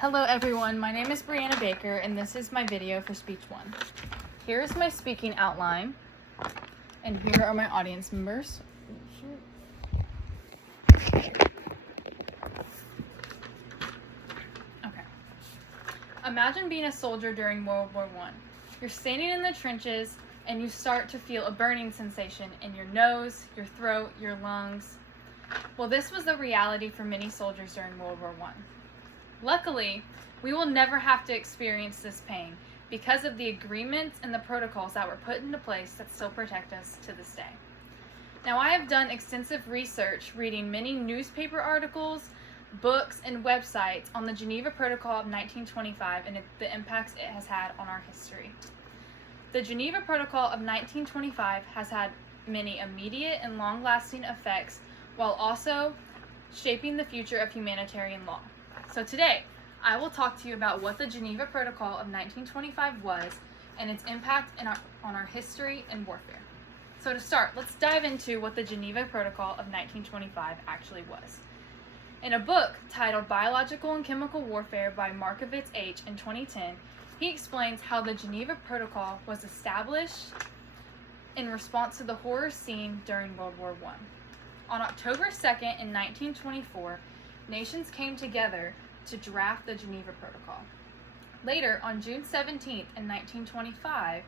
Hello everyone, my name is Brianna Baker and this is my video for Speech 1. Here is my speaking outline and here are my audience members. Okay. Imagine being a soldier during World War I. You're standing in the trenches and you start to feel a burning sensation in your nose, your throat, your lungs. Well, this was the reality for many soldiers during World War I. Luckily, we will never have to experience this pain because of the agreements and the protocols that were put into place that still protect us to this day. Now, I have done extensive research reading many newspaper articles, books, and websites on the Geneva Protocol of 1925 and the impacts it has had on our history. The Geneva Protocol of 1925 has had many immediate and long-lasting effects while also shaping the future of humanitarian law. So today, I will talk to you about what the Geneva Protocol of 1925 was and its impact on our history and warfare. So to start, let's dive into what the Geneva Protocol of 1925 actually was. In a book titled Biological and Chemical Warfare by Markovitz H. in 2010, he explains how the Geneva Protocol was established in response to the horror seen during World War I. On October 2nd in 1924, nations came together to draft the Geneva Protocol. Later, on June 17th in 1925,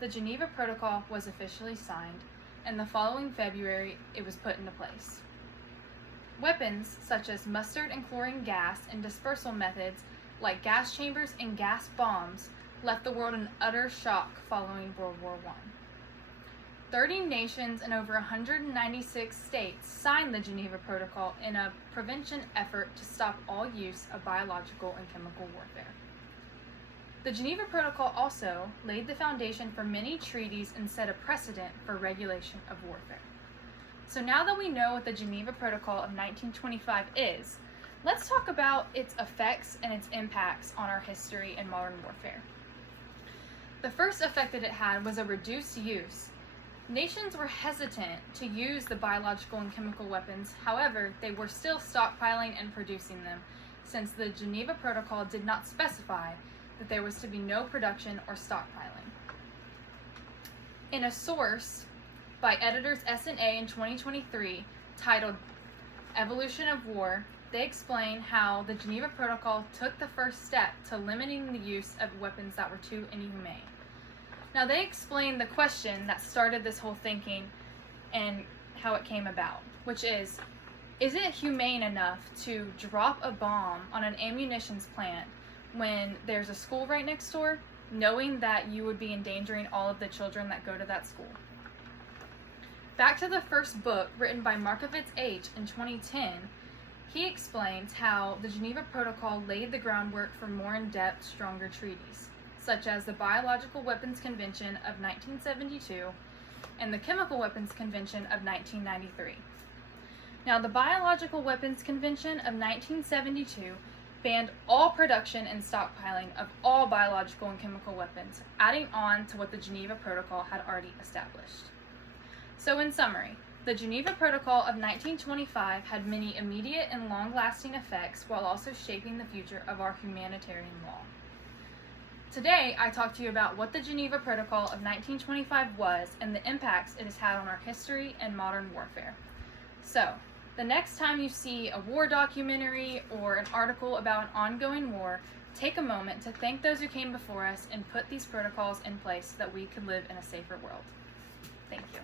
the Geneva Protocol was officially signed, and the following February it was put into place. Weapons such as mustard and chlorine gas and dispersal methods like gas chambers and gas bombs left the world in utter shock following World War I. 30 nations and over 196 states signed the Geneva Protocol in a prevention effort to stop all use of biological and chemical warfare. The Geneva Protocol also laid the foundation for many treaties and set a precedent for regulation of warfare. So now that we know what the Geneva Protocol of 1925 is, let's talk about its effects and its impacts on our history and modern warfare. The first effect that it had was a reduced use. Nations were hesitant to use the biological and chemical weapons, however, they were still stockpiling and producing them, since the Geneva Protocol did not specify that there was to be no production or stockpiling. In a source by editors S&A in 2023 titled Evolution of War, they explain how the Geneva Protocol took the first step to limiting the use of weapons that were too inhumane. Now, they explain the question that started this whole thinking and how it came about, which is it humane enough to drop a bomb on an ammunitions plant when there's a school right next door, knowing that you would be endangering all of the children that go to that school? Back to the first book written by Markovitz H. in 2010, he explains how the Geneva Protocol laid the groundwork for more in-depth, stronger treaties, such as the Biological Weapons Convention of 1972 and the Chemical Weapons Convention of 1993. Now, the Biological Weapons Convention of 1972 banned all production and stockpiling of all biological and chemical weapons, adding on to what the Geneva Protocol had already established. So in summary, the Geneva Protocol of 1925 had many immediate and long-lasting effects while also shaping the future of our humanitarian law. Today, I talked to you about what the Geneva Protocol of 1925 was and the impacts it has had on our history and modern warfare. So, the next time you see a war documentary or an article about an ongoing war, take a moment to thank those who came before us and put these protocols in place so that we could live in a safer world. Thank you.